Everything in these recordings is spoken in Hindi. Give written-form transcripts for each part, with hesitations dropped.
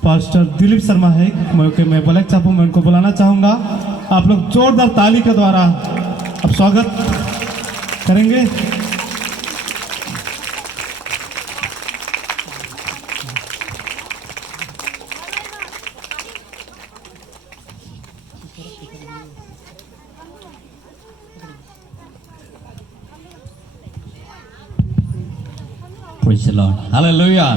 पास्टर दिलीप शर्मा है, मैं ब्लैक चापू में उनको बुलाना चाहूँगा। आप लोग जोरदार ताली के द्वारा अब स्वागत करेंगे। Praise the Lord. Hallelujah.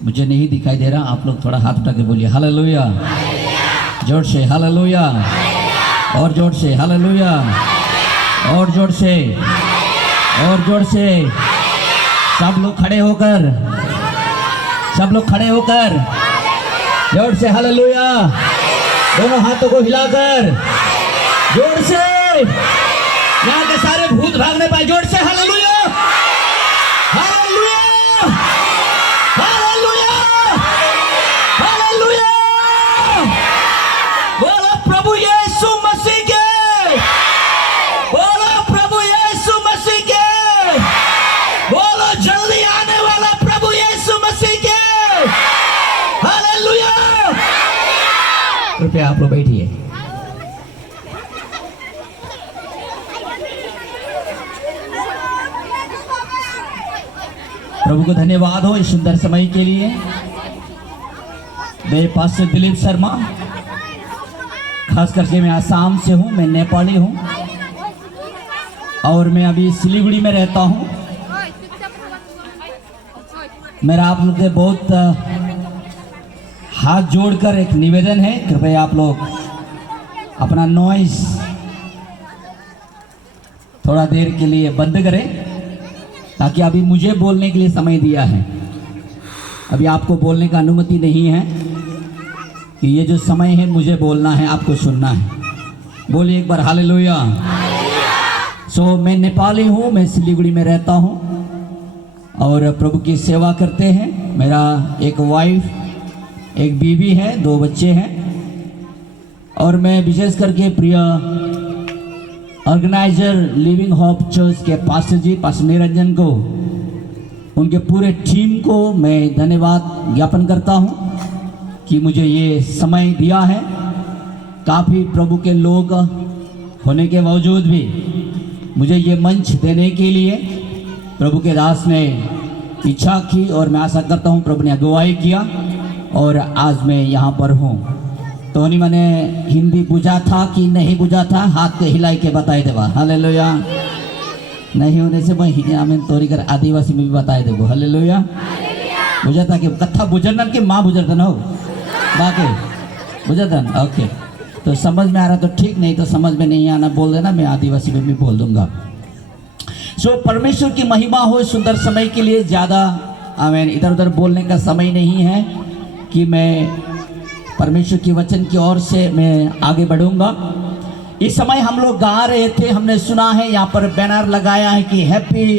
मुझे नहीं दिखाई दे रहा, आप लोग थोड़ा हाथ उठा के बोलिए हालेलुया। जोर से हालेलुया, और जोर से हालेलुया, और जोर से, और जोर से। सब लोग खड़े होकर, सब लोग खड़े होकर जोर से हालेलुया, दोनों हाथों को हिलाकर जोर से। यहाँ के सारे भूत भागने पाए, जोर से हालेलुया, हालेलुया, हालेलुया, हालेलुया। बोलो प्रभु यीशु मसीह के, बोलो प्रभु यीशु मसीह के, बोलो जल्दी आने वाला प्रभु यीशु मसीह के। हालेलुया। कृपया आप लोग बैठिए। प्रभु को धन्यवाद हो इस सुंदर समय के लिए। मैं पास्टर दिलीप शर्मा, खास करके मैं आसाम से हूँ, मैं नेपाली हूँ और मैं अभी सिलीगुड़ी में रहता हूँ। मेरा आप लोग से बहुत हाथ जोड़कर एक निवेदन है, कृपया आप लोग अपना नॉइस थोड़ा देर के लिए बंद करें, ताकि अभी मुझे बोलने के लिए समय दिया है। अभी आपको बोलने का अनुमति नहीं है कि ये जो समय है मुझे बोलना है, आपको सुनना है। बोलिए एक बार हालेलुया। मैं नेपाली हूँ, मैं सिलीगुड़ी में रहता हूँ और प्रभु की सेवा करते हैं। मेरा एक वाइफ, एक बीवी है, 2 बच्चे हैं और मैं विशेष करके प्रिय ऑर्गेनाइजर लिविंग होप चर्च के पास्टर जी, पास्टर निरंजन को, उनके पूरे टीम को मैं धन्यवाद ज्ञापन करता हूं कि मुझे ये समय दिया है। काफ़ी प्रभु के लोग होने के बावजूद भी मुझे ये मंच देने के लिए प्रभु के दास ने इच्छा की और मैं आशा करता हूं प्रभु ने अगुवाई किया और आज मैं यहाँ पर हूँ। तो नहीं मैंने हिंदी बुझा था कि नहीं बुझा था, हाथ के हिलाई के बताए देवा। हालेलुया। नहीं होने से मैं हमें तोरी कर आदिवासी में भी बताए देवो। हालेलुया। बुझा था कि कथा बुझरन की माँ बुझरतन हो बाकी बुझरतन। ओके, तो समझ में आ रहा तो ठीक, नहीं तो समझ में नहीं आना बोल देना, मैं आदिवासी में भी बोल दूंगा। परमेश्वर की महिमा हो सुंदर समय के लिए। ज़्यादा आमीन इधर उधर बोलने का समय नहीं है कि मैं परमेश्वर की वचन की ओर से मैं आगे बढ़ूंगा। इस समय हम लोग गा रहे थे, हमने सुना है, यहाँ पर बैनर लगाया है कि happy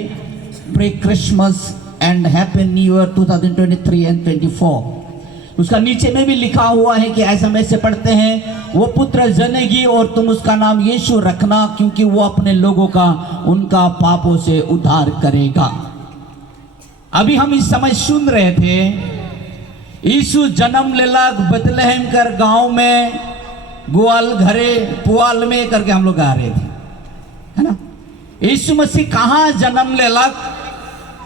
pre Christmas and happy new year 2023 and 24। उसका नीचे में भी लिखा हुआ है कि ऐसा में से पढ़ते हैं, वो पुत्र जनेगी और तुम उसका नाम यीशु रखना, क्योंकि वो अपने लोगों का उनका पापों से उद्धार करेगा। अभी हम इस समय सुन रहे थे, यीशु जन्म लेलक बेतलहम कर गांव में, ग्वाल घरे पुआल में करके हम लोग गा रहे थे, है ना। यीशु मसीह कहाँ जन्म लेलक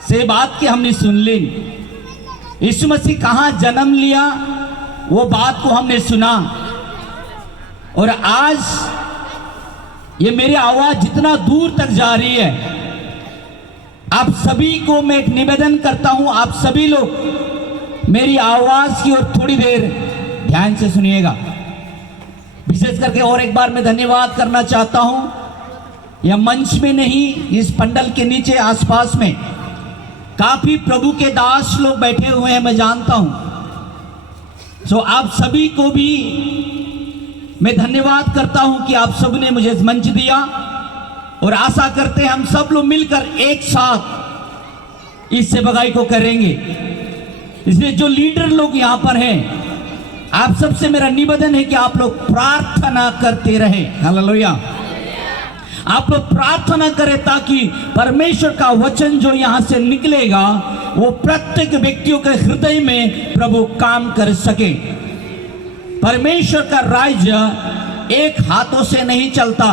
से बात की हमने सुन ली। यीशु मसीह कहाँ जन्म लिया वो बात को हमने सुना। और आज ये मेरी आवाज जितना दूर तक जा रही है, आप सभी को मैं एक निवेदन करता हूं, आप सभी लोग मेरी आवाज की ओर थोड़ी देर ध्यान से सुनिएगा। विशेष करके और एक बार मैं धन्यवाद करना चाहता हूं, यह मंच में नहीं, इस पंडल के नीचे आसपास में काफी प्रभु के दास लोग बैठे हुए हैं, मैं जानता हूं। आप सभी को भी मैं धन्यवाद करता हूं कि आप सब ने मुझे मंच दिया और आशा करते हैं हम सब लोग मिलकर एक साथ इस सेवकाई को करेंगे। इसलिए जो लीडर लोग यहाँ पर हैं, आप सबसे मेरा निवेदन है कि आप लोग प्रार्थना करते रहे। हालेलुया। आप लोग प्रार्थना करें ताकि परमेश्वर का वचन जो यहाँ से निकलेगा वो प्रत्येक व्यक्तियों के हृदय में प्रभु काम कर सके। परमेश्वर का राज्य एक हाथों से नहीं चलता।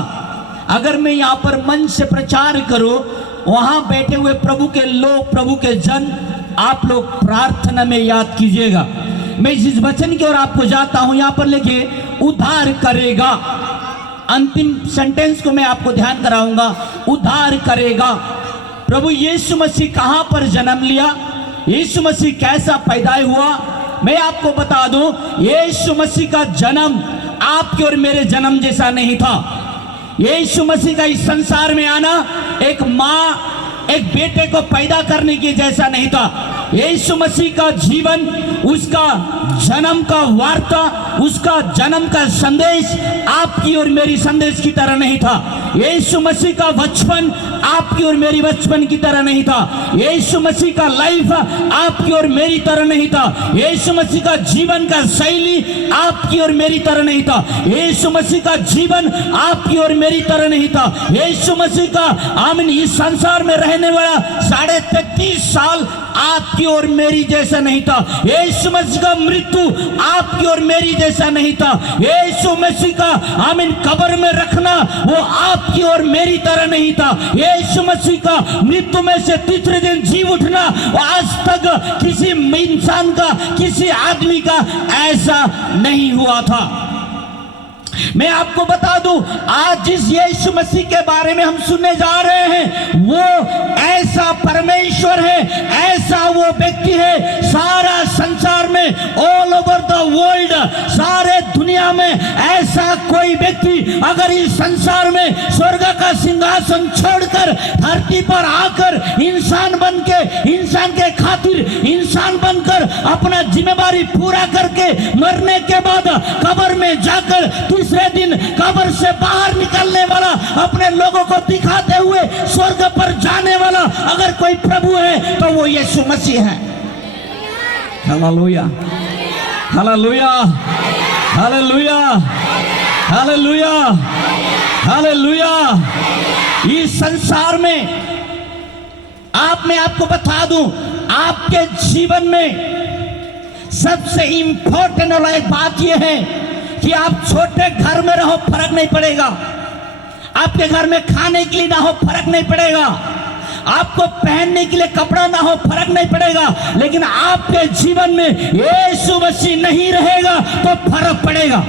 अगर मैं यहाँ पर मंच से प्रचार करूं, वहां बैठे हुए प्रभु के लोग, प्रभु के जन, आप लोग प्रार्थना में याद कीजिएगा। मैं इस वचन की ओर आपको जाता हूं, यहां पर लिखे उद्धार करेगा। अंतिम सेंटेंस को मैं आपको ध्यान कराऊंगा, उद्धार करेगा। प्रभु यीशु मसीह कहां पर जन्म लिया, यीशु मसीह कैसा पैदा हुआ, मैं आपको बता दूं, यीशु मसीह का जन्म आपके और मेरे जन्म जैसा नहीं था। यीशु मसीह का इस संसार में आना एक माँ एक बेटे को पैदा करने की जैसा नहीं था। यीशु मसीह का जीवन, उसका जन्म का वार्ता, उसका जन्म का संदेश आपकी और मेरी संदेश की तरह नहीं था। यीशु मसीह का बचपन आपकी और मेरी बचपन की तरह नहीं था। यीशु मसीह का लाइफ आपकी और मेरी तरह नहीं था। यीशु मसीह का जीवन का शैली आपकी और मेरी तरह नहीं था। यीशु मसीह का जीवन आपकी और मेरी तरह नहीं था। यीशु मसीह का आमीन इस संसार में रहने वाला 33.5 साल आपकी और मेरी जैसा नहीं था। यीशु मसीह का मृत्यु आपकी और मेरी जैसा नहीं था। यीशु मसीह का आमीन कब्र में रखना वो आपकी और मेरी तरह नहीं था। यीशु मसीह का मृत्यु में से तीसरे दिन जी उठना वो आज तक किसी इंसान का, किसी आदमी का ऐसा नहीं हुआ था। मैं आपको बता दूं, आज जिस यीशु मसीह के बारे में हम सुनने जा रहे हैं, वो ऐसा परमेश्वर है, ऐसा वो व्यक्ति है, सारा संसार में, ऑल ओवर द वर्ल्ड, सारे दुनिया में ऐसा कोई व्यक्ति अगर इस संसार में स्वर्ग का सिंहासन छोड़कर धरती पर आकर इंसान बन के, इंसान के खातिर इंसान बनकर अपना जिम्मेदारी पूरा करके मरने के बाद कब्र में जाकर तीसरे दिन कब्र से बाहर निकलने वाला, अपने लोगों को दिखाते हुए स्वर्ग पर जाने वाला अगर कोई प्रभु है तो वो यीशु मसीह है। Hallelujah, hallelujah, hallelujah, hallelujah, hallelujah. इस संसार में मैं आपको बता दूं, आपके जीवन में सबसे इंपॉर्टेंट वाला एक बात यह है कि आप छोटे घर में रहो, फर्क नहीं पड़ेगा। आपके घर में खाने के लिए ना हो, फर्क नहीं पड़ेगा। आपको पहनने के लिए कपड़ा ना हो, फर्क नहीं पड़ेगा। लेकिन आपके जीवन में यीशु मसीह नहीं रहेगा तो फर्क पड़ेगा।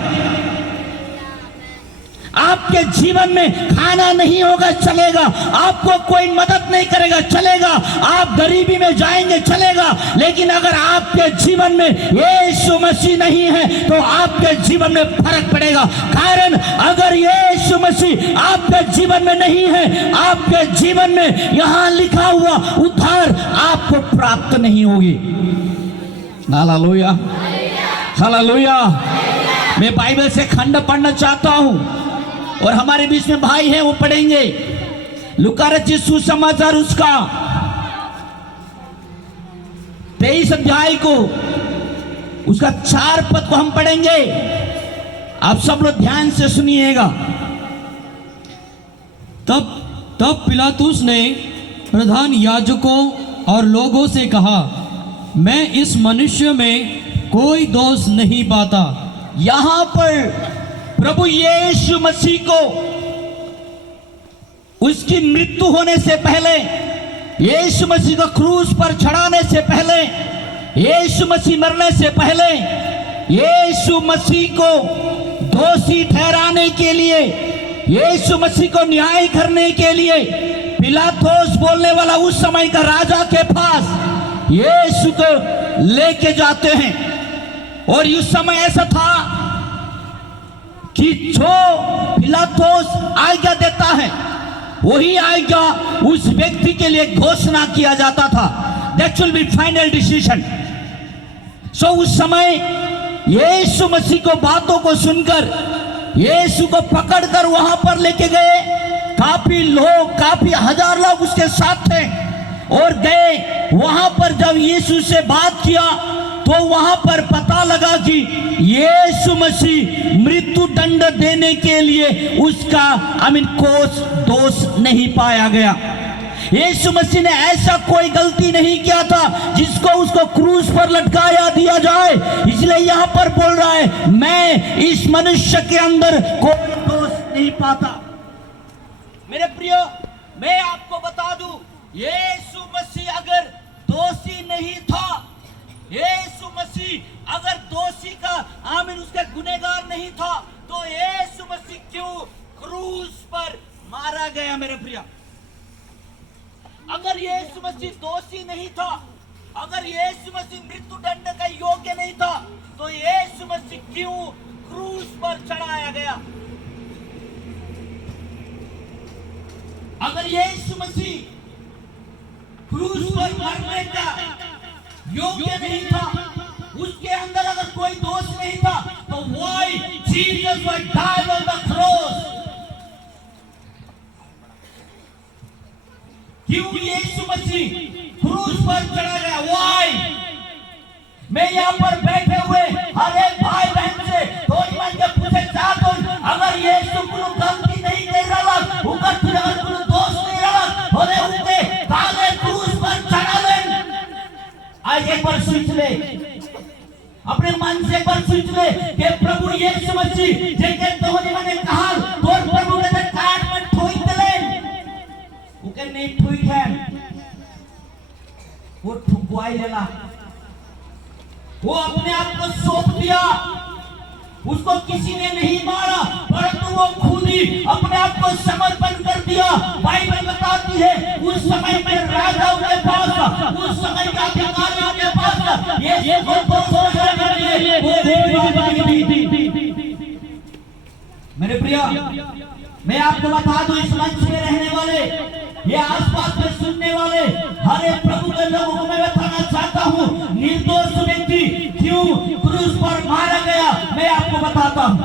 आपके जीवन में खाना नहीं होगा, चलेगा। आपको कोई मदद नहीं करेगा, चलेगा। आप गरीबी में जाएंगे, चलेगा। लेकिन अगर आपके जीवन में यीशु मसीह नहीं है तो आपके जीवन में फर्क पड़ेगा। कारण अगर यीशु मसीह आपके जीवन में नहीं है, आपके जीवन में यहां लिखा हुआ उद्धार आपको प्राप्त नहीं होगी। Hallelujah, hallelujah. मैं बाइबल से खंड पढ़ना चाहता हूं और हमारे बीच में भाई हैं, वो पढ़ेंगे। लूका रचित सुसमाचार उसका 23 अध्याय को, उसका 4 पद को हम पढ़ेंगे। आप सब लोग ध्यान से सुनिएगा। तब पिलातुस ने प्रधान याजकों और लोगों से कहा, मैं इस मनुष्य में कोई दोष नहीं पाता। यहां पर प्रभु यीशु मसीह को उसकी मृत्यु होने से पहले, यीशु मसीह को क्रूस पर चढ़ाने से पहले, यीशु मसीह मरने से पहले, यीशु मसीह को दोषी ठहराने के लिए, यीशु मसीह को न्याय करने के लिए पिलातुस बोलने वाला उस समय का राजा के पास यीशु को लेके जाते हैं। और उस समय ऐसा था कि जो पिलातुस आज्ञा देता है वही आज्ञा उस व्यक्ति के लिए घोषणा किया जाता था। That will be final decision. So उस समय यीशु मसीह को बातों को सुनकर यीशु को पकड़कर वहां पर लेके गए। काफी लोग, काफी हजार लोग उसके साथ थे और गए वहां पर। जब यीशु से बात किया तो वहां पर पता लगा कि यीशु मसीह मृत्यु दंड देने के लिए उसका कोई दोष नहीं पाया गया। यीशु मसीह ने ऐसा कोई गलती नहीं किया था जिसको उसको क्रूस पर लटकाया दिया जाए। इसलिए यहां पर बोल रहा है, मैं इस मनुष्य के अंदर कोई दोष नहीं पाता। मेरे प्रियो, मैं आपको बता दूं, यीशु मसीह अगर दोषी नहीं था, यीशु मसीह अगर दोषी का आमीन उसका गुनहगार नहीं था, तो यीशु मसीह क्यों क्रूस पर मारा गया? मेरे प्रिय, अगर यीशु मसीह दोषी नहीं था, अगर यीशु मसीह मृत्यु दंड का योग्य नहीं था, तो यीशु मसीह क्यों क्रूस पर चढ़ाया गया? अगर यीशु मसीह क्रूस पर मरने का योग्य नहीं था, उसके अंदर अगर कोई दोष नहीं था, तो why Jesus was died on the cross? क्यों यीशु मसीह क्रूस पर चढ़ा गया? Why? मैं यहाँ पर बैठे हुए हर एक भाई बहन से थोड़ी मन के पूछे चाहता हूँ, अगर यीशु को गलती नहीं दे रहा, ऊपर तुझे अगर कोई दोष नहीं रहा, होले उनके काले क्रूस पर चढ़ा ले। आज एक बार सोच ले, अपने मन से एक बार सोच ले कि प्रभु यीशु मसीह जेके तोहने मैंने कहा तोर प्रभु ने काट में ठोक दले, उके नहीं ठोक है, वो ठुकवाई लेला, वो अपने आप को सौंप दिया, उसको किसी ने नहीं मारा, परंतु वो खुद ही अपने आप को समर्पण कर दिया। बाइबल बताती है उस समय में राजाओं के पास, उस समय के अधिकारियों के पास ये मेरे प्रिय, मैं आपको बता दूं, इस मंच में रहने वाले, ये आसपास में सुनने वाले हर एक प्रभु के लोगों को मैं बताना चाहता हूँ, निर्दोष व्यक्ति क्यों क्रूस पर मारा गया, मैं आपको बताता हूँ।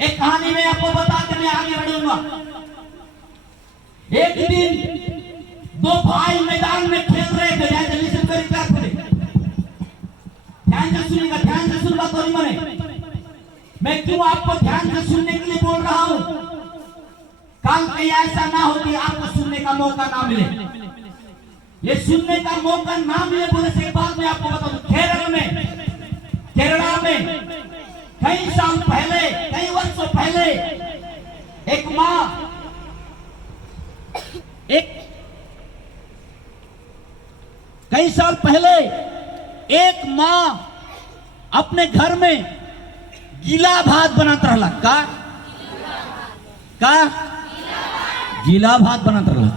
एक कहानी में आपको बता के मैं आगे बढ़ूंगा। एक दिन दो भाई मैदान में खेल रहे थे, ध्यान से सुनिएगा, ध्यान से सुनवा तो नहीं मने। मैं क्यों आपको ध्यान से सुनने के लिए बोल रहा हूं? कल कहीं ऐसा ना हो कि आपको सुनने का मौका ना मिले। ये सुनने का मौका ना मिले बोले से बात मैं आपको बताऊं, केरला में कई साल पहले, कई वर्षों पहले एक माँ, कई साल पहले एक माँ अपने घर में गीला भात बनाता रहला। का गीला भात बनाता रहला।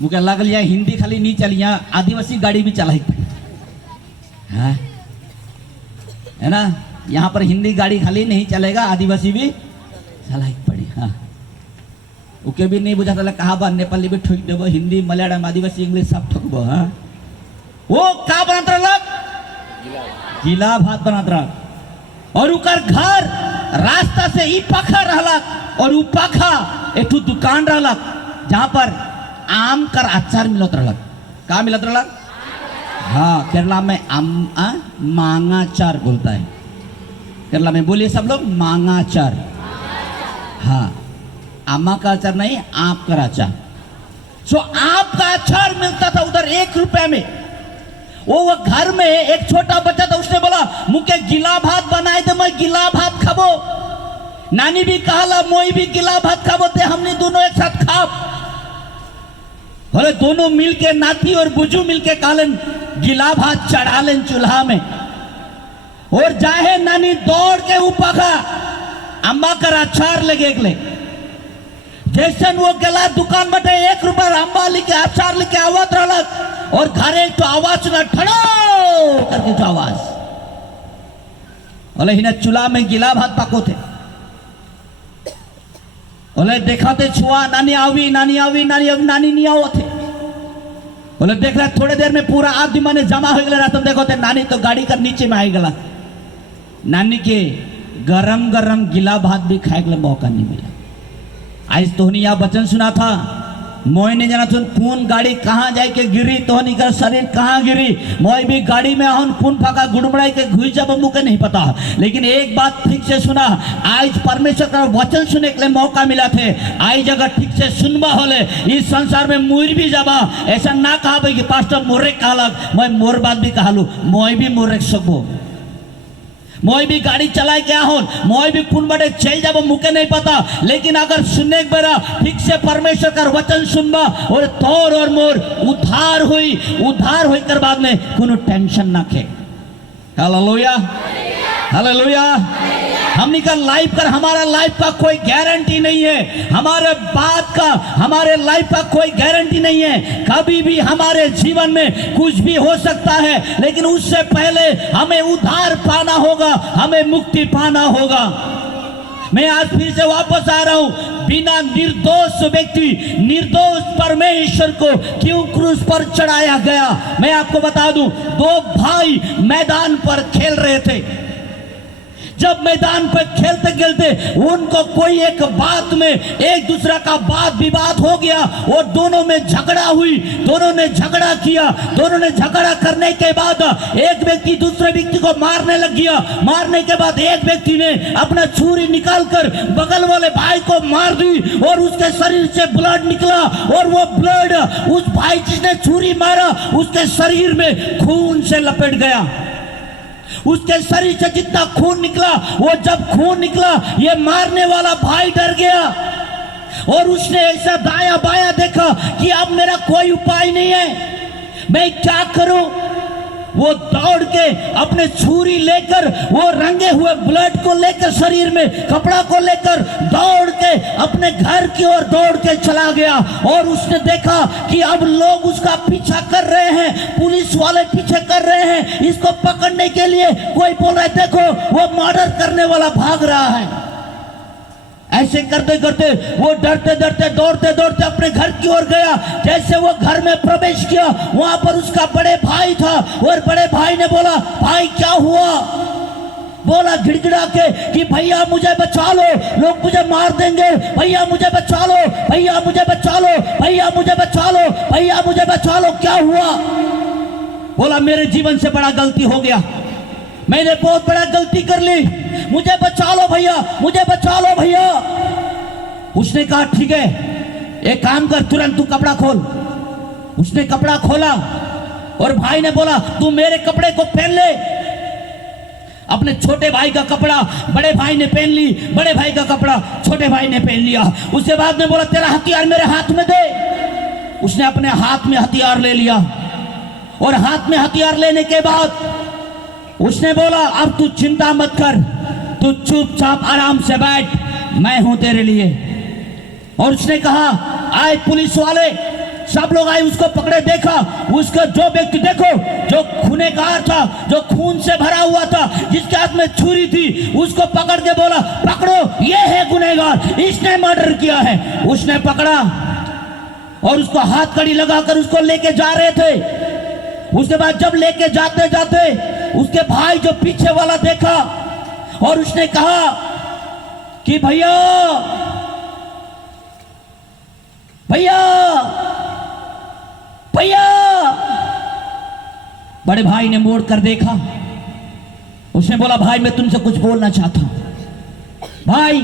मुझे लगल या हिंदी खाली नहीं चली, आदिवासी गाड़ी भी चलाई है ना। यहाँ पर हिंदी गाड़ी खाली नहीं चलेगा, आदिवासी भी चलाई पड़ी। हाँ, उके भी नहीं बुझा था कहा बा, नेपाली भी ठोक देबो, हिंदी मलयालम आदिवासी इंग्लिश सब ठोकबो। हाँ, वो का बनाता रहला? गीला भात बनाता रहा। और उकर घर रास्ता से ई पाखा रहला, और उ पाखा एक तो दुकान रहला जहां पर आम कर अचार मिलत रहला। का मिलत रहला? हाँ, केरला में मांगाचार बोलता है। केरला में बोलिए सब लोग, मांगाचार। हाँ, आमा का अचार नहीं, आप का अचार। सो आप का अचार मिलता था उधर 1 रुपए में। वो घर में एक छोटा बच्चा था, उसने बोला मुझे गिला भात बनाए दे, मैं गिला भात खाबो। नानी भी कहा मोई भी गिला भात खाबो, ते हमने दोनों एक साथ खाब। बोले दोनों मिलके, नाती और बुजू मिलके कालन गिला भात चढ़ा लें चूल्हा में। और जाहे नानी दौड़ के ऊपर खा अम्मा कर अचार लगे ले। जैसे वो गला दुकान बटे 1 रुपया अम्मा लेके अचार लेके आवत रहलक, और घरे तो आवाज सुना, ठड़ो करके जो आवाज। बोले हिना चूल्हा में गिला भात पको थे। बोले देखा थे छुआ, नानी आवी, नानी आवी, नानी आवी, नानी नहीं आओ थे। बोले देख रहे थोड़े देर में पूरा आदमी माने जमा हो गया। तुम देखो थे नानी तो गाड़ी कर नीचे में आई गला। नानी के गरम गरम गिला भात भी खाए के मौका नहीं मिला। आज तोहनी यह वचन सुना था मोय ने जाना तुम पून गाड़ी कहाँ जाए के गिरी तो निकर शरीर कहाँ गिरी मोय भी गाड़ी में हन पून फाका गुड़बड़ाई के घुई जब मुझे नहीं पता। लेकिन एक बात ठीक से सुना, आज परमेश्वर का वचन सुनने के लिए मौका मिला थे। आज अगर ठीक से सुनबा होले इस संसार में मुर भी जाबा, ऐसा ना कहा भाई कि पास्टर मोरे कहलक मैं मोर बात भी कहलू, मोय भी मोरे सकबो, मोय भी गाड़ी चलाए क्या हो, मोय भी कुन बड़े चल जाबो मुके नहीं पता। लेकिन अगर सुनने के बेरा ठीक से परमेश्वर का वचन सुनबा और तोर और मोर उद्धार हुई कर बाद में कोनो टेंशन ना खे। Hallelujah hallelujah. हमनी का लाइफ कर हमारा लाइफ का कोई गारंटी नहीं है, हमारे बात का हमारे लाइफ का कोई गारंटी नहीं है। कभी भी हमारे जीवन में कुछ भी हो सकता है, लेकिन उससे पहले हमें उद्धार पाना होगा, हमें मुक्ति पाना होगा। मैं आज फिर से वापस आ रहा हूं, बिना निर्दोष व्यक्ति निर्दोष परमेश्वर को क्यों क्रूस पर चढ़ाया गया। मैं आपको बता दूं, दो भाई मैदान पर खेल रहे थे। जब मैदान पर खेलते खेलते उनको कोई एक बात में एक दूसरा का बात विवाद हो गया और दोनों में झगड़ा हुई, दोनों ने झगड़ा किया। दोनों ने झगड़ा करने के बाद एक व्यक्ति दूसरे व्यक्ति को मारने लग गया। मारने के बाद एक व्यक्ति ने अपना छुरी निकालकर बगल वाले भाई को मार दी और उसके शरीर से ब्लड निकला और वो ब्लड उस भाई जिसने छुरी मारा उसके शरीर में खून से लपेट गया। उसके शरीर से जितना खून निकला, वो जब खून निकला ये मारने वाला भाई डर गया और उसने ऐसा दाया बाया देखा कि अब मेरा कोई उपाय नहीं है, मैं क्या करूं। वो दौड़ के अपने छुरी लेकर वो रंगे हुए ब्लड को लेकर शरीर में कपड़ा को लेकर दौड़ के अपने घर की ओर दौड़ के चला गया। और उसने देखा कि अब लोग उसका पीछा कर रहे हैं, पुलिस वाले पीछे कर रहे हैं इसको पकड़ने के लिए। कोई बोल रहा है देखो वो मर्डर करने वाला भाग रहा है। ऐसे करते करते वो डरते डरते दौड़ते दौड़ते अपने घर की ओर गया। जैसे वो घर में प्रवेश किया वहां पर उसका बड़े भाई था और बड़े भाई ने बोला भाई क्या हुआ। बोला गिड़गिड़ा के कि भैया मुझे बचा लो, लोग मुझे मार देंगे, भैया मुझे बचा लो, भैया मुझे बचा लो, भैया मुझे बचा लो, भैया मुझे बचा लो, क्या हुआ। बोला मेरे जीवन से बड़ा गलती हो गया, मैंने बहुत बड़ा गलती कर ली, मुझे बचा लो भैया, मुझे बचा लो भैया। उसने कहा ठीक है एक काम कर, तुरंत तू कपड़ा खोल। उसने कपड़ा खोला और भाई ने बोला तू मेरे कपड़े को पहन ले। अपने छोटे भाई का कपड़ा बड़े भाई ने पहन ली, बड़े भाई का कपड़ा छोटे भाई ने पहन लिया। उसके बाद में बोला तेरा हथियार मेरे हाथ में दे। उसने अपने हाथ में हथियार ले लिया और हाथ में हथियार लेने के बाद उसने बोला अब तू चिंता मत कर, तू चुपचाप आराम से बैठ, मैं हूं तेरे लिए। और उसने कहा आए पुलिस वाले, सब लोग आए, उसको पकड़े। देखा उसका जो व्यक्ति देखो जो खूनेगार था, जो खून से भरा हुआ था, जिसके हाथ में छुरी थी, उसको पकड़ के बोला पकड़ो ये है गुनहगार, इसने मर्डर किया है। उसने पकड़ा और उसको हाथ कड़ी लगाकर उसको लेके जा रहे थे। उसके बाद जब लेके जाते जाते उसके भाई जो पीछे वाला देखा और उसने कहा कि भैया भैया भैया। बड़े भाई ने मोड़ कर देखा, उसने बोला भाई मैं तुमसे कुछ बोलना चाहता हूं। भाई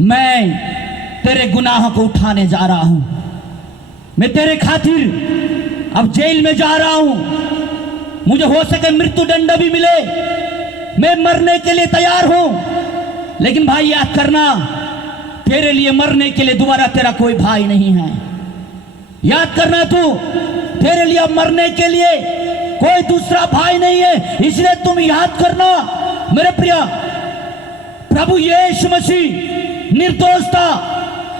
मैं तेरे गुनाह को उठाने जा रहा हूं, मैं तेरे खातिर अब जेल में जा रहा हूं, मुझे हो सके मृत्यु दंड भी मिले, मैं मरने के लिए तैयार हूं। लेकिन भाई याद करना तेरे लिए मरने के लिए दोबारा तेरा कोई भाई नहीं है। याद करना तू तेरे लिए मरने के लिए कोई दूसरा भाई नहीं है। इसलिए तुम याद करना मेरे प्रिय, प्रभु यीशु मसीह निर्दोष था।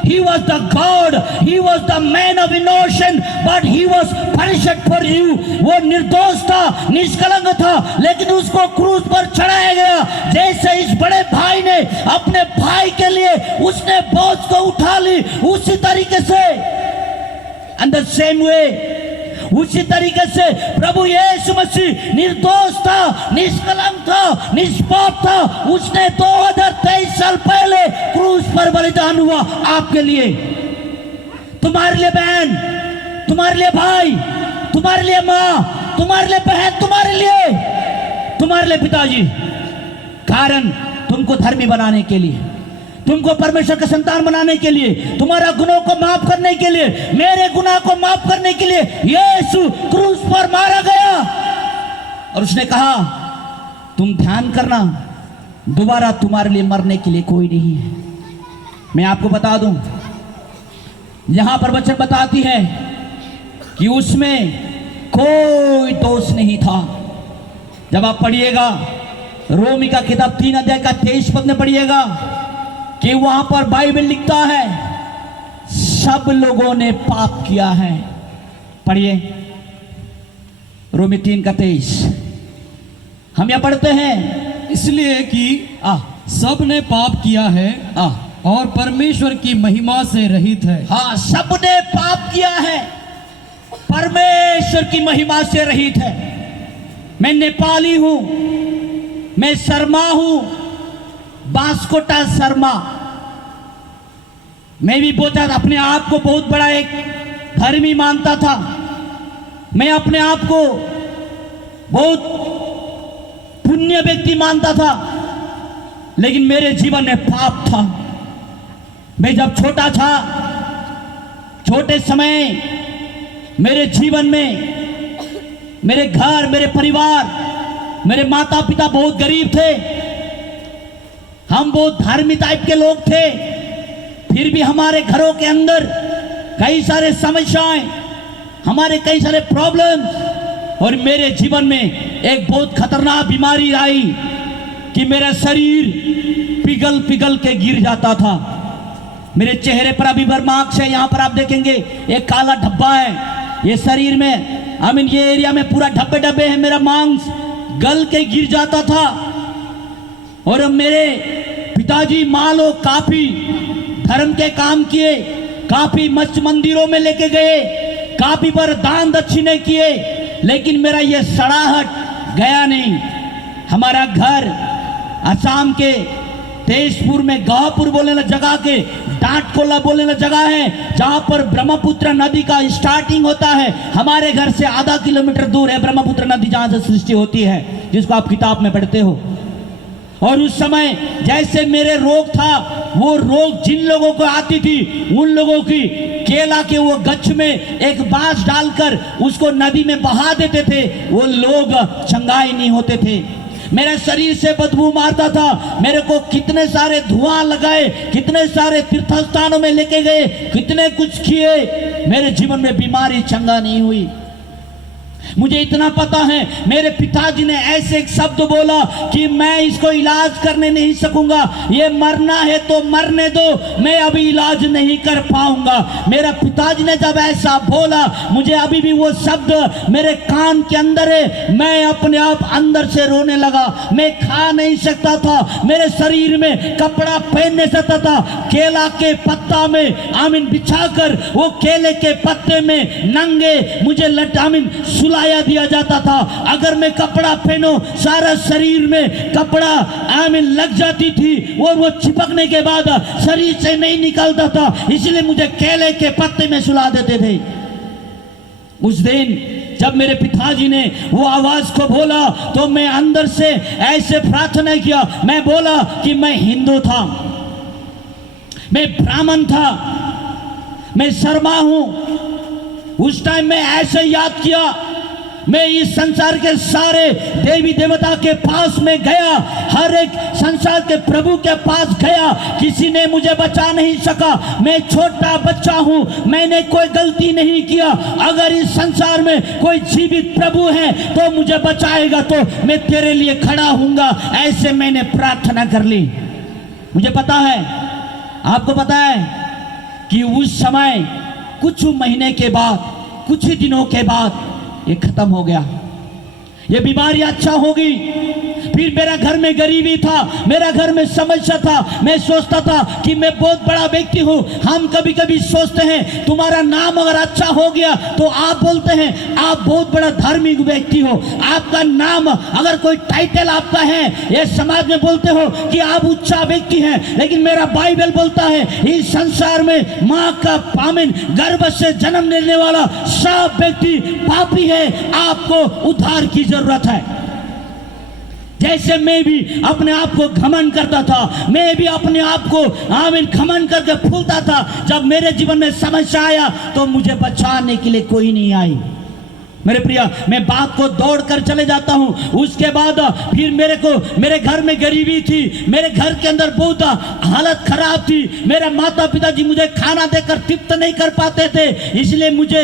He was the God, he was the man of innocence, but he was punished for you. वो निर्दोष था, निष्कलंक था, लेकिन उसको क्रूस पर चढ़ाया गया। जैसे इस बड़े भाई ने अपने भाई के लिए उसने बोझ को उठा ली, उसी तरीके से and the same way उसी तरीके से प्रभु यीशु मसीह निर्दोष था, निष्कलंक था, निष्पाप था। उसने 2023 साल पहले क्रूस पर बलिदान हुआ आपके लिए। तुम्हारे लिए बहन, तुम्हारे लिए भाई, तुम्हारे लिए माँ, तुम्हारे लिए बहन, तुम्हारे लिए पिताजी। कारण तुमको धर्मी बनाने के लिए, तुमको परमेश्वर का संतान बनाने के लिए, तुम्हारा गुनाह को माफ करने के लिए, मेरे गुनाह को माफ करने के लिए यीशु क्रूस पर मारा गया। और उसने कहा तुम ध्यान करना, दोबारा तुम्हारे लिए मरने के लिए कोई नहीं है। मैं आपको बता दूं, यहां पर वचन बताती है कि उसमें कोई दोष नहीं था। जब आप पढ़िएगा रोमी का किताब 3 अध्याय का 23 पद में पढ़िएगा कि वहां पर बाइबल लिखता है सब लोगों ने पाप किया है। पढ़िए रोमी 3 का 23। हम यह पढ़ते हैं इसलिए कि सब ने पाप किया है और परमेश्वर की महिमा से रहित है। हाँ, सब ने पाप किया है, परमेश्वर की महिमा से रहित है। मैं नेपाली हूं, मैं शर्मा हूं, बांसकोटा शर्मा। मैं भी बोलता था, अपने आप को बहुत बड़ा एक धर्मी मानता था। मैं अपने आप को बहुत पुण्य व्यक्ति मानता था, लेकिन मेरे जीवन में पाप था। मैं जब छोटा था, छोटे समय मेरे जीवन में मेरे घर, मेरे परिवार, मेरे माता पिता बहुत गरीब थे। हम बहुत धार्मिक टाइप के लोग थे। फिर भी हमारे घरों के अंदर कई सारे समस्याएं, हमारे कई सारे प्रॉब्लम, और मेरे जीवन में एक बहुत खतरनाक बीमारी आई कि मेरा शरीर पिघल पिघल के गिर जाता था। मेरे चेहरे पर अभी बर्मार्क्स है, यहाँ पर आप देखेंगे एक काला धब्बा है। ये शरीर में ये एरिया में पूरा धब्बे धब्बे है। मेरा मांस गल के गिर जाता था। और मेरे पिताजी मान लो काफी धर्म के काम किए, काफी मस्जिद मंदिरों में लेके गए, काफी बार दान दक्षिणे किए, लेकिन मेरा ये सड़ाहट गया नहीं। हमारा घर असम के तेजपुर में गाहपुर बोलने वाला जगह के डांटकोला बोलने वाला जगह है, जहां पर ब्रह्मपुत्र नदी का स्टार्टिंग होता है। हमारे घर से आधा किलोमीटर दूर है ब्रह्मपुत्र नदी, जहां से सृष्टि होती है, जिसको आप किताब में पढ़ते हो। और उस समय जैसे मेरे रोग था, वो रोग जिन लोगों को आती थी, उन लोगों की केला के वो गच्छ में एक बांस डालकर उसको नदी में बहा देते थे, वो लोग चंगाई नहीं होते थे। मेरे शरीर से बदबू मारता था। मेरे को कितने सारे धुआं लगाए, कितने सारे तीर्थ स्थानों में लेके गए, कितने कुछ किए, मेरे जीवन में बीमारी चंगा नहीं हुई। मुझे इतना पता है, मेरे पिताजी ने ऐसे एक शब्द बोला कि मैं इसको इलाज करने नहीं सकूंगा, ये मरना है तो मरने दो, मैं अभी इलाज नहीं कर पाऊंगा। मेरा पिताजी ने जब ऐसा बोला, मुझे अभी भी वो शब्द मेरे कान के अंदर है। मैं अपने आप अंदर से रोने लगा। मैं खा नहीं सकता था, मेरे शरीर में कपड़ा पहन नहीं सकता था। केला के पत्ता में बिछाकर वो केले के पत्ते में नंगे मुझे सुलाया दिया जाता था। अगर मैं कपड़ा पहनो, सारा शरीर में कपड़ा लग जाती थी और वो चिपकने के बाद शरीर से नहीं निकलता था, इसलिए मुझे केले के पत्ते में सुला देते थे। उस दिन जब मेरे पिताजी ने वो आवाज को बोला, तो मैं अंदर से ऐसे प्रार्थना किया। मैं बोला कि मैं हिंदू था, मैं ब्राह्मण था, मैं शर्मा हूं। उस टाइम मैं ऐसे याद किया, मैं इस संसार के सारे देवी देवता के पास में गया, हर एक संसार के प्रभु के पास गया, किसी ने मुझे बचा नहीं सका। मैं छोटा बच्चा हूं, मैंने कोई गलती नहीं किया। अगर इस संसार में कोई जीवित प्रभु है तो मुझे बचाएगा, तो मैं तेरे लिए खड़ा हूंगा। ऐसे मैंने प्रार्थना कर ली। मुझे पता है, आपको पता है कि उस समय कुछ महीने के बाद, कुछ ही दिनों के बाद ये खत्म हो गया। ये बीमारी अच्छा होगी। फिर मेरा घर में गरीबी था, मेरा घर में समस्या था। मैं सोचता था कि मैं बहुत बड़ा व्यक्ति हूँ। हम कभी कभी सोचते हैं तुम्हारा नाम अगर अच्छा हो गया तो आप बोलते हैं आप बहुत बड़ा धार्मिक व्यक्ति हो। आपका नाम अगर कोई टाइटल आपका है, ये समाज में बोलते हो कि आप ऊंचा व्यक्ति हैं। लेकिन मेरा बाइबल बोलता है इस संसार में माँ का पामिन गर्भ से जन्म लेने वाला सब व्यक्ति पापी है। आपको उद्धार की जरूरत है। जैसे मैं भी अपने आप को घमंड करता था, मैं भी अपने आप को आमीन घमंड करके फूलता था। जब मेरे जीवन में समस्या आया तो मुझे बचाने के लिए कोई नहीं आई। मेरे प्रिय, मैं बात को दौड़ कर चले जाता हूं। उसके बाद फिर मेरे घर में गरीबी थी, मेरे घर के अंदर बहुत हालत खराब थी। मेरा माता पिताजी मुझे खाना देकर तृप्त नहीं कर पाते थे, इसलिए मुझे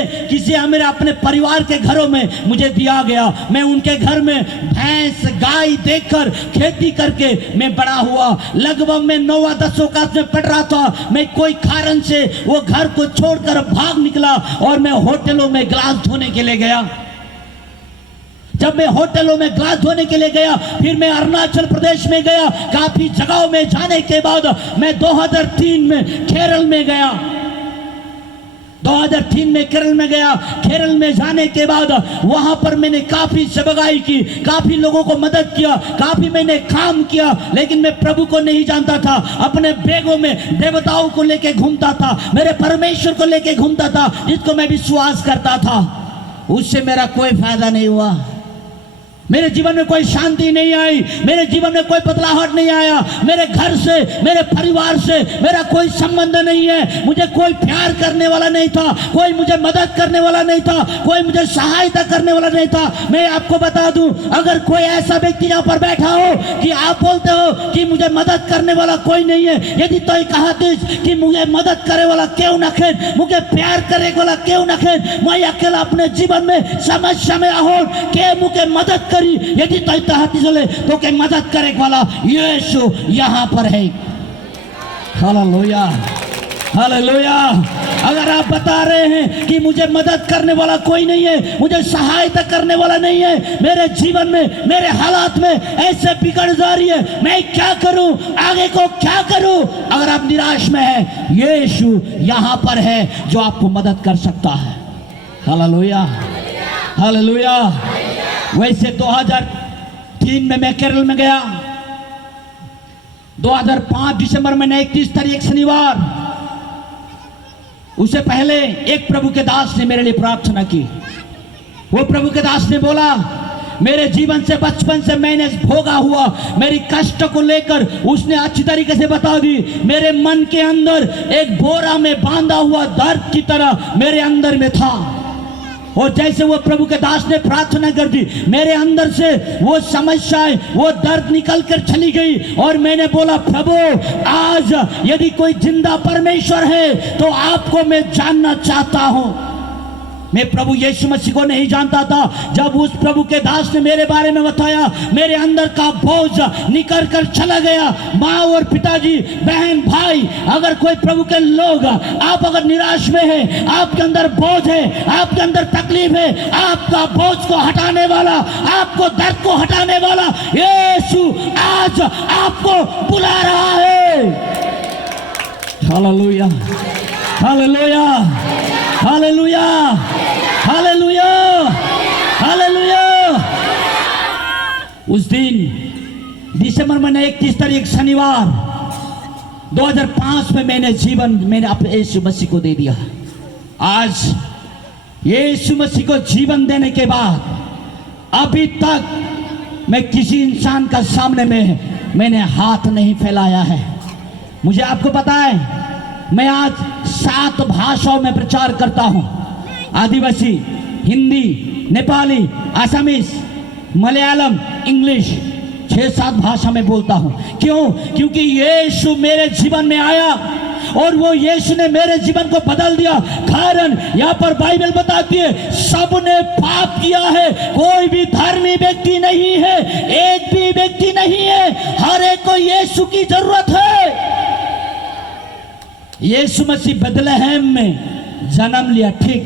मेरे अपने परिवार के घरों में मुझे दिया गया। मैं उनके घर में भैंस गाय देखकर खेती करके मैं बड़ा हुआ। लगभग मैं 9-10 क्लास में पढ़ रहा था। मैं कोई कारण से वो घर को छोड़कर भाग निकला और मैं होटलों में ग्लास धोने के लिए गया। जब मैं होटलों में ग्लास धोने के लिए गया, फिर मैं अरुणाचल प्रदेश में गया। काफी जगहों में जाने के बाद मैं 2003 में केरल में गया। 2003 में केरल में गया। केरल में जाने के बाद वहां पर मैंने काफी सेवकाई की, काफी लोगों को मदद किया, काफी मैंने काम किया। लेकिन मैं प्रभु को नहीं जानता था। अपने बैगों में देवताओं को लेके घूमता था, मेरे परमेश्वर को लेके घूमता था, जिसको मैं विश्वास करता था। उससे मेरा कोई फायदा नहीं हुआ। मेरे जीवन में कोई शांति नहीं आई, मेरे जीवन में कोई बदलाहट नहीं आया। मेरे घर से, मेरे परिवार से मेरा कोई संबंध नहीं है। मुझे कोई प्यार करने वाला नहीं था, कोई मुझे मदद करने वाला नहीं था, कोई मुझे सहायता करने वाला नहीं था। मैं आपको बता दूं, अगर कोई ऐसा व्यक्ति यहाँ पर बैठा हो कि आप बोलते हो कि मुझे मदद करने वाला कोई नहीं है, यदि तो कहा कि मुझे मदद करे वाला क्यों न खेन, मुझे प्यार करे वाला क्यों न खेन, मैं अकेला अपने जीवन में समस्या में हो के मुझे मदद यदि चले तो के मदद करे वाला यीशु यहाँ पर है। Hallelujah, hallelujah. अगर आप बता रहे हैं कि मुझे मदद करने वाला कोई नहीं है, मुझे सहायता करने वाला नहीं है, मेरे जीवन में, मेरे हालात में ऐसे बिगड़ जा रही है, मैं क्या करूं, आगे को क्या करूं? अगर आप निराश में हैं, यीशु यहाँ पर है जो आपको मदद कर सकता है। Hallelujah, hallelujah. वैसे 2003 में मैं केरल में गया। 2005 दिसंबर में 31 तारीख शनिवार, उससे पहले एक प्रभु के दास ने मेरे लिए प्रार्थना की। वो प्रभु के दास ने बोला, मेरे जीवन से बचपन से मैंने भोगा हुआ मेरी कष्ट को लेकर उसने अच्छी तरीके से बता दी। मेरे मन के अंदर एक बोरा में बांधा हुआ दर्द की तरह मेरे अंदर में था। और जैसे वो प्रभु के दास ने प्रार्थना कर दी, मेरे अंदर से वो समस्याएं, वो दर्द निकल कर चली गई। और मैंने बोला, प्रभु आज यदि कोई जिंदा परमेश्वर है तो आपको मैं जानना चाहता हूं। मैं प्रभु यीशु मसीह को नहीं जानता था। जब उस प्रभु के दास ने मेरे बारे में बताया, मेरे अंदर का बोझ निकल कर चला गया। माँ और पिताजी, बहन भाई, अगर कोई प्रभु के लोग, आप अगर निराश में हैं, आपके अंदर बोझ है, आपके अंदर तकलीफ है, आपका बोझ को हटाने वाला, आपको दर्द को हटाने वाला यीशु आज आपको बुला रहा है। Hallelujah, hallelujah, hallelujah, hallelujah, hallelujah. उस दिन दिसंबर महीने 31 तारीख शनिवार 2005 में मैंने अपने यीशु मसीह को दे दिया। आज यीशु मसीह को जीवन देने के बाद अभी तक मैं किसी इंसान का सामने में मैंने हाथ नहीं फैलाया है। मुझे आपको पता है, मैं आज 7 भाषाओं में प्रचार करता हूं। आदिवासी, हिंदी, नेपाली, आसामीज, मलयालम, इंग्लिश, 6-7 भाषा में बोलता हूं। क्यों? क्योंकि यीशु मेरे जीवन में आया और वो यीशु ने मेरे जीवन को बदल दिया। कारण यहाँ पर बाइबल बताती है, सबने पाप किया है, कोई भी धर्मी व्यक्ति नहीं है, एक भी व्यक्ति नहीं है, हर एक को यीशु की जरूरत है। यीशु मसीह बेथलेहम में जन्म लिया, ठीक,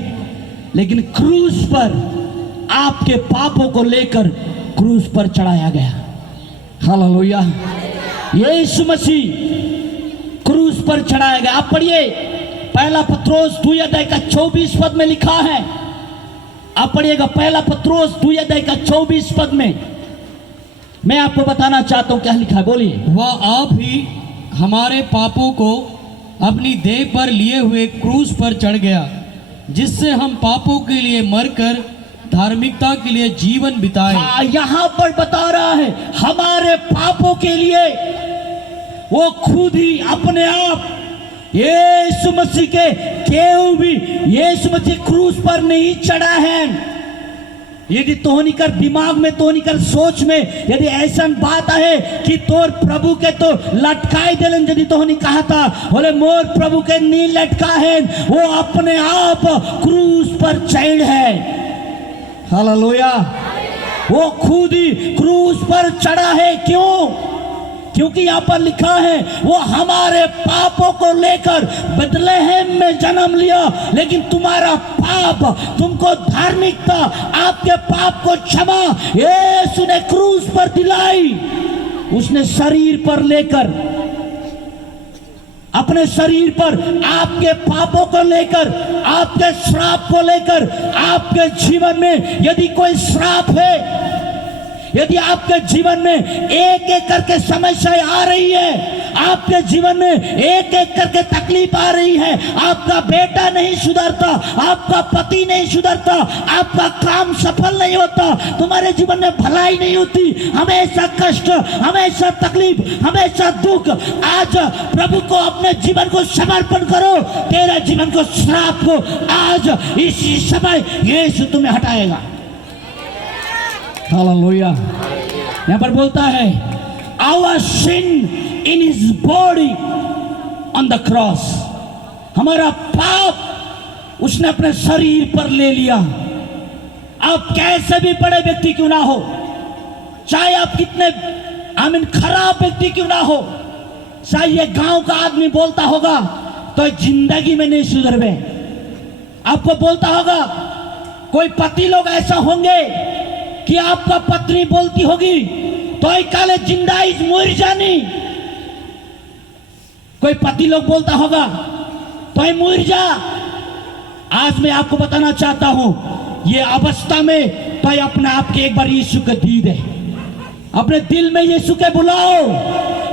लेकिन क्रूस पर आपके पापों को लेकर क्रूस पर चढ़ाया गया। हालेलुया। यीशु मसीह क्रूस पर चढ़ाया गया। आप पढ़िए, पहला पत्रोस 2 अध्याय का 24 पद में लिखा है। आप पढ़िएगा, पहला पत्रोस 2 अध्याय का 24 पद में। मैं आपको बताना चाहता हूं क्या लिखा है, बोलिए। वह आप ही हमारे पापों को अपनी देह पर लिए हुए क्रूस पर चढ़ गया, जिससे हम पापों के लिए मरकर धार्मिकता के लिए जीवन बिताए। हाँ, यहां पर बता रहा है हमारे पापों के लिए वो खुद ही अपने आप यीशु मसीह के केहू भी यीशु मसीह क्रूस पर नहीं चढ़ा है। यदि तोहनी कर दिमाग में, तोहनी कर सोच में यदि ऐसा बात है कि तोर प्रभु के तो लटकाई देलन, यदि तोहनी कहा था बोले मोर प्रभु के नी लटका है, वो अपने आप क्रूस पर चढ़ है। हालेलुया। वो खुद ही क्रूस पर चढ़ा है। क्यों? क्योंकि यहां पर लिखा है वो हमारे पापों को लेकर बेथलेहम में जन्म लिया, लेकिन तुम्हारा पाप, तुमको धार्मिकता, आपके पाप को क्षमा यीशु ने क्रूस पर दिलाई। उसने शरीर पर लेकर, अपने शरीर पर आपके पापों को लेकर, आपके श्राप को लेकर, आपके जीवन में यदि कोई श्राप है, यदि आपके जीवन में एक एक करके समस्याएं आ रही है, आपके जीवन में एक एक करके तकलीफ आ रही है, आपका बेटा नहीं सुधरता, आपका पति नहीं सुधरता, आपका काम सफल नहीं होता, तुम्हारे जीवन में भलाई नहीं होती, हमेशा कष्ट, हमेशा तकलीफ, हमेशा दुख, आज प्रभु को अपने जीवन को समर्पण करो। तेरा जीवन को श्राप को आज इसी समय यीशु तुम्हें हटाएगा। हालेलुया। यहां पर बोलता है our sin in his body on the cross, हमारा पाप उसने अपने शरीर पर ले लिया। आप कैसे भी बड़े व्यक्ति क्यों ना हो, चाहे आप कितने खराब व्यक्ति क्यों ना हो, चाहे ये गांव का आदमी बोलता होगा तो जिंदगी में नहीं सुधरवे। आपको बोलता होगा, कोई पति लोग ऐसा होंगे कि आपका पत्नी बोलती होगी तो काले जिंदाई मुर जानी, कोई पति लोग बोलता होगा तो मुर जा। आज मैं आपको बताना चाहता हूं, ये अवस्था में तो अपने आप के एक बार यीशु के दी दे, अपने दिल में यीशु के बुलाओ,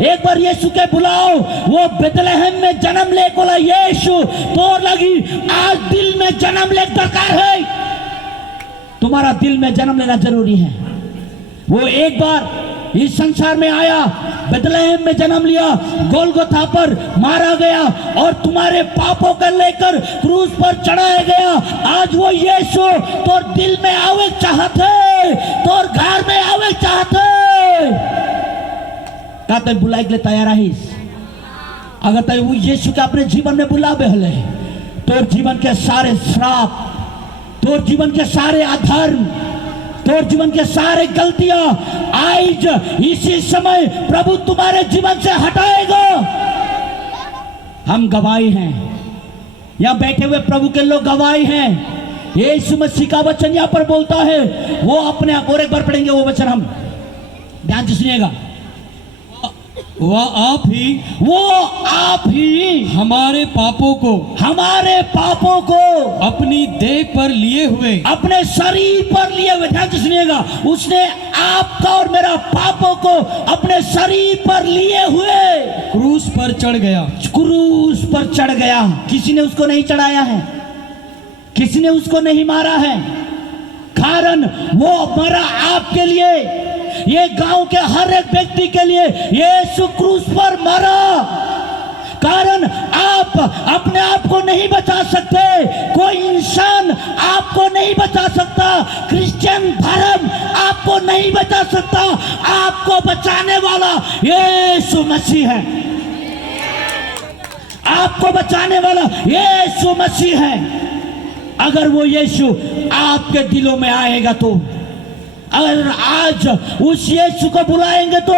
एक बार यीशु के बुलाओ। वो बेथलेहम में जन्म ले बोला यीशु तो लगी, आज दिल में जन्म ले दरकार है। तुम्हारा दिल में जन्म लेना जरूरी है। वो एक बार इस संसार में आया, बेथलेहम में जन्म लिया, गोलगोथा पर मारा गया और तुम्हारे पापों को लेकर क्रूस पर चढ़ाया गया। आज वो यीशु तोर दिल में आवे चाहते, तोर घर में आवे चाहते। का तो बुलाए के लिए तैयार रहीस? अगर तो वो यीशु के अपने जीवन में बुलावे हले, तोर जीवन के सारे श्राप, तोर जीवन के सारे अधर्म, तोर जीवन के सारे गलतियां आज इसी समय प्रभु तुम्हारे जीवन से हटाएगा। हम गवाही हैं, यहां बैठे हुए प्रभु के लोग गवाही हैं। यीशु मसीह का वचन यहां पर बोलता है, वो अपने आप, और एक बार पढ़ेंगे वो वचन, हम ध्यान से सुनिएगा। वह आप ही हमारे पापों को अपनी देह पर लिए हुए, अपने शरीर पर लिए हुए, ध्यान से सुनिएगा, उसने आपका और मेरा पापों को अपने शरीर पर लिए हुए क्रूस पर चढ़ गया। क्रूस पर चढ़ गया। किसी ने उसको नहीं चढ़ाया है, किसी ने उसको नहीं मारा है, कारण वो मरा आपके लिए, ये गांव के हर एक व्यक्ति के लिए यीशु क्रूस पर मरा। कारण आप अपने आप को नहीं बचा सकते, कोई इंसान आपको नहीं बचा सकता, क्रिश्चियन धर्म आपको नहीं बचा सकता, आपको बचाने वाला यीशु मसीह है, आपको बचाने वाला यीशु मसीह है। अगर वो यीशु आपके दिलों में आएगा तो, अगर आज उस यीशु को बुलाएंगे तो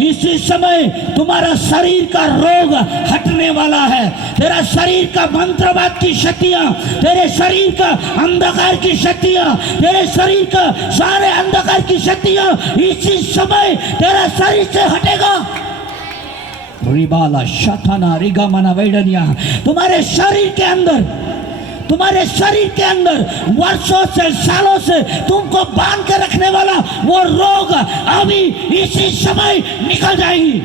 इसी समय तुम्हारा शरीर का रोग हटने वाला है। तेरा शरीर का मंत्रवाद की शक्तियां, तेरे शरीर का अंधकार की शक्तियां, तेरे शरीर का सारे अंधकार की शक्तियां इसी समय तेरा शरीर से हटेगा। रिबाला शथाना रिगामना वैडनिया, तुम्हारे शरीर के अंदर वर्षों से सालों से तुमको बांध के रखने वाला वो रोग अभी इसी समय निकल जाएगी।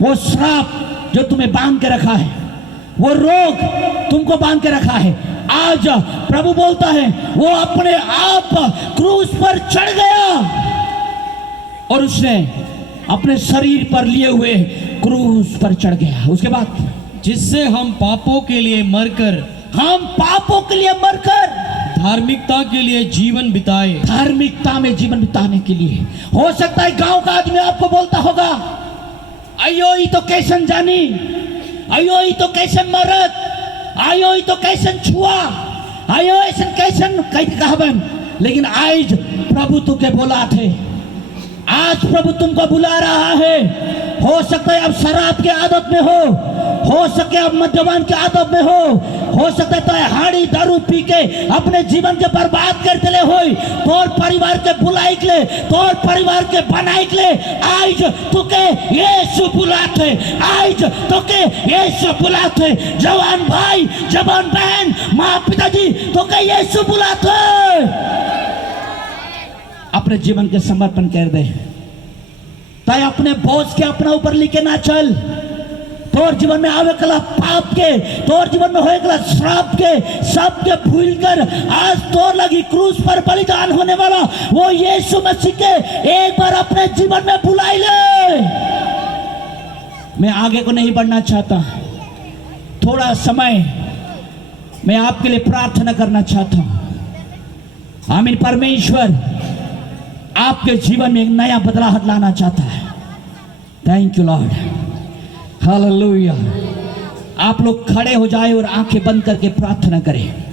वो श्राप जो तुम्हें बांध के रखा है, वो रोग तुमको बांध के रखा है, आज प्रभु बोलता है वो अपने आप क्रूस पर चढ़ गया और उसने अपने शरीर पर लिए हुए क्रूस पर चढ़ गया। उसके बाद जिससे हम पापों के लिए मरकर धार्मिकता के लिए जीवन बिताए। धार्मिकता में जीवन बिताने के लिए। हो सकता है गांव का आदमी आपको बोलता होगा, अयो ये तो कैसन जानी, अयो ये तो कैसन मरद, अयो ये तो कैसन छुआ, अयो ऐसा कैसन कहबन। लेकिन आज प्रभु तुझे बुला थे, आज प्रभु तुमको बुला रहा है। हो सकता है अब शराब के आदत में हो सके अब मद्यपान के आदत में हो सकता है तो हाड़ी दारू पी के अपने जीवन के बर्बाद करते ले होई, तोर परिवार के बुलाई के ले, तोर परिवार के बनाई के ले आज तुके यीशु बुलाते, आज तुके यीशु बुलाते। जवान भाई, जवान बहन, माँ पिताजी तुके यीशु बुलाते। अपने जीवन के समर्पण कर दे, ताई अपने बोझ के अपना ऊपर लेके ना चल। तोर जीवन में आवे कला पाप के, तोर जीवन में होए कला श्राप के, सब के भूल कर आज तोर लगी क्रूस पर बलिदान होने वाला वो यीशु मसीह के एक बार अपने जीवन में बुलाई ले। मैं आगे को नहीं बढ़ना चाहता, थोड़ा समय मैं आपके लिए प्रार्थना करना चाहता हूं। आमीन। परमेश्वर आपके जीवन में एक नया बदलाव लाना चाहता है। Thank you Lord, hallelujah. आप लोग खड़े हो जाए और आंखें बंद करके प्रार्थना करें।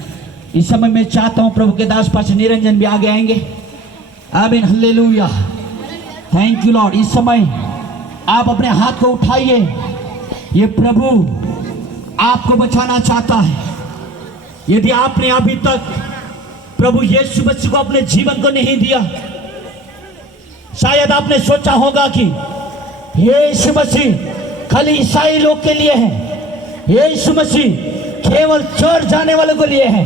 इस समय मैं चाहता हूं प्रभु के दास पास निरंजन भी आगे आएंगे। आमीन, हालेलुया, थैंक यू लॉर्ड। इस समय आप अपने हाथ को उठाइए, ये प्रभु आपको बचाना चाहता है। यदि आपने अभी तक प्रभु यीशु मसीह को अपने जीवन को नहीं दिया, शायद आपने सोचा होगा कि यीशु मसीह खाली ईसाई लोग के लिए है, यीशु मसीह केवल चर्च जाने वालों के लिए है,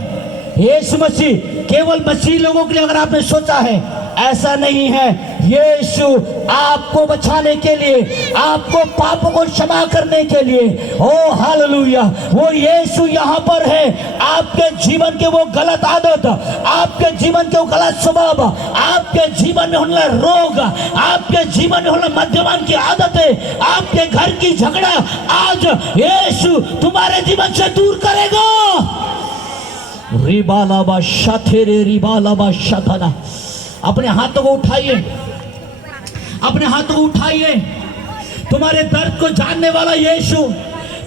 यीशु मसीह केवल मसीह लोगों के लिए। अगर आपने सोचा है, ऐसा नहीं है। यीशु आपको बचाने के लिए, आपको पापों को क्षमा करने के लिए, ओ हालेलुया, वो यीशु यहाँ पर है। आपके जीवन के वो गलत आदत, आपके जीवन के वो गलत स्वभाव, आपके जीवन में होने वाला रोग, आपके जीवन में होने वाला मद्यपान की आदतें, आपके घर की झगड़ा, आज यीशु तुम्हारे जीवन से दूर करेगा। रिबालाबा शथेरे रिबालाबा शथना। अपने हाथों को उठाइए, अपने हाथों को उठाइए। तुम्हारे दर्द को जानने वाला यीशु,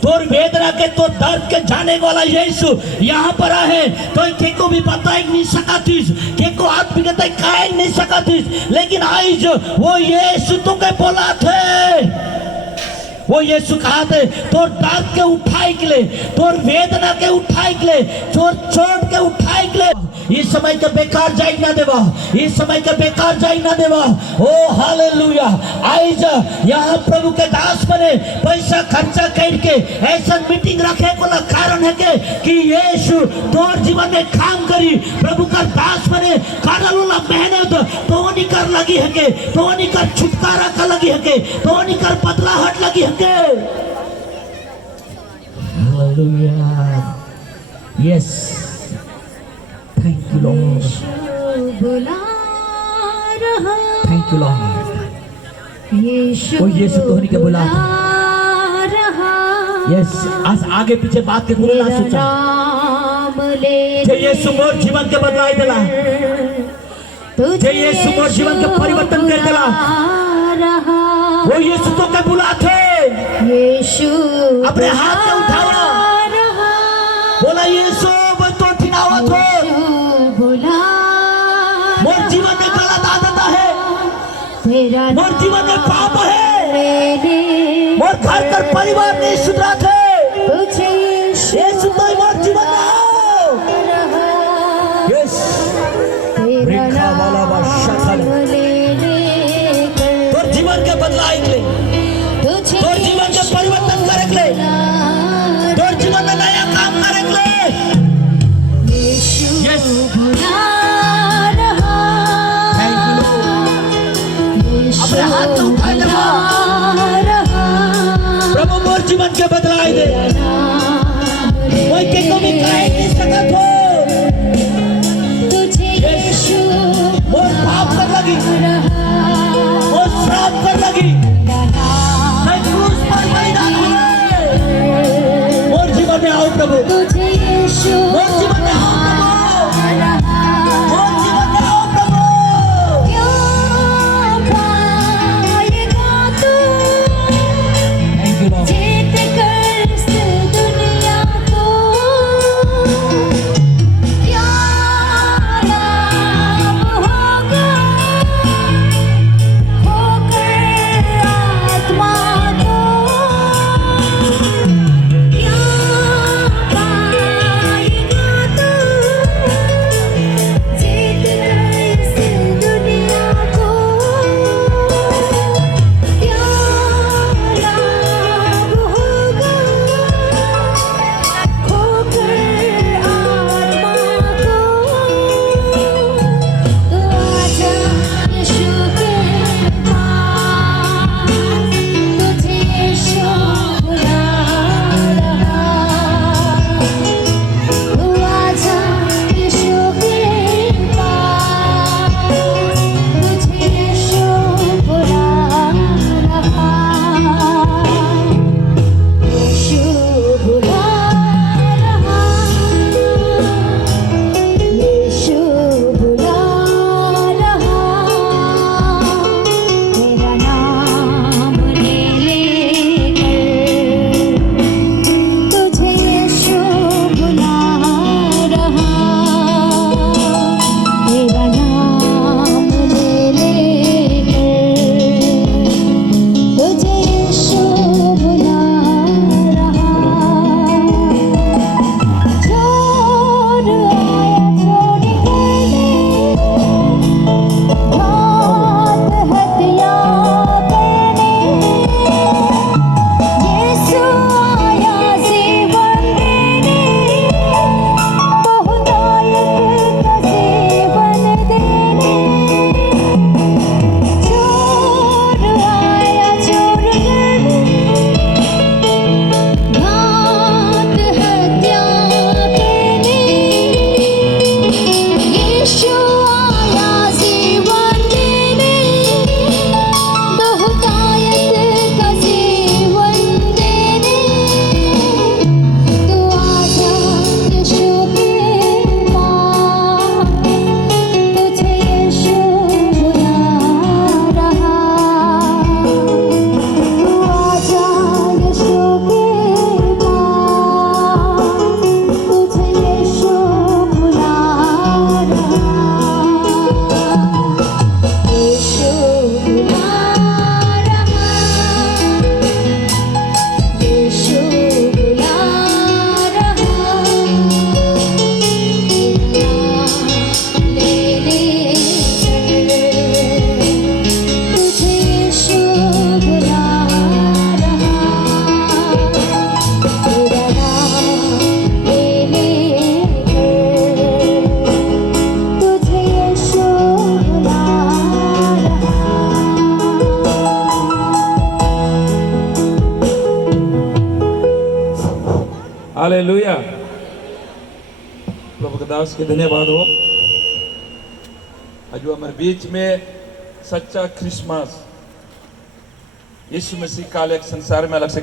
तोर वेदना के तो दर्द के जाने वाला यीशु यहाँ पर है। तो केको भी बताए नहीं सका थीस, केको आत्मिकता कह नहीं सका थीस, लेकिन आज वो यीशु तुके बोला थे। वो यीशु कहा थे तोर दर्द के उठाई के लिए, तोर वेदना के उठाई के लिए, तोर चोट के उठाई के लिए। इस समय के बेकार जाई ना देवा, इस समय के बेकार जाई ना देवा। ओ हालेलुया। आज यहाँ प्रभु के दास बने पैसा खर्चा करके ऐसा मीटिंग रखे को कारण है कि यीशु तोर जीवन में काम करी। प्रभु का दास बने कारण वाला मेहनत तो नहीं कर लगी है के, तो नहीं कर छुटकारा कर लगी है के, तो नहीं कर बदलाहट लगी है के। Hallelujah, yes, thank you Lord, thank you Lord. वो यीशु तोहनी के बुला यस। आज आगे पीछे बात के गुरु ना सोचा, जे यीशु मोर जीवन के बदलाई देला, जे यीशु मोर जीवन के परिवर्तन कर देला। वो यीशु तो के बुला थे। यीशु अपने हाथ में उठावा, बोला यीशु वो तो ठिनावा थो। मोर जीवन में गलत आदत है, मोर जीवन में पाप है, मोर घर का परिवार नहीं सुधरा थे। यीशु तो मोर जीवन में आओ। यस, रेखा वाला बादशाह जीवन के बदलाए दे कोई के को भी काहे नहीं सकत हो वो पाप कर लगी वो श्राप कर लगी मैं क्रूस पर बलिदान हुए और जीवन में आओ प्रभु और जीवन में आओ हालेलुया। प्रभु के दास के धन्यवाद हो। आज हमारे बीच में सच्चा क्रिसमस यीशु मसीह काल एक संसार में अलग से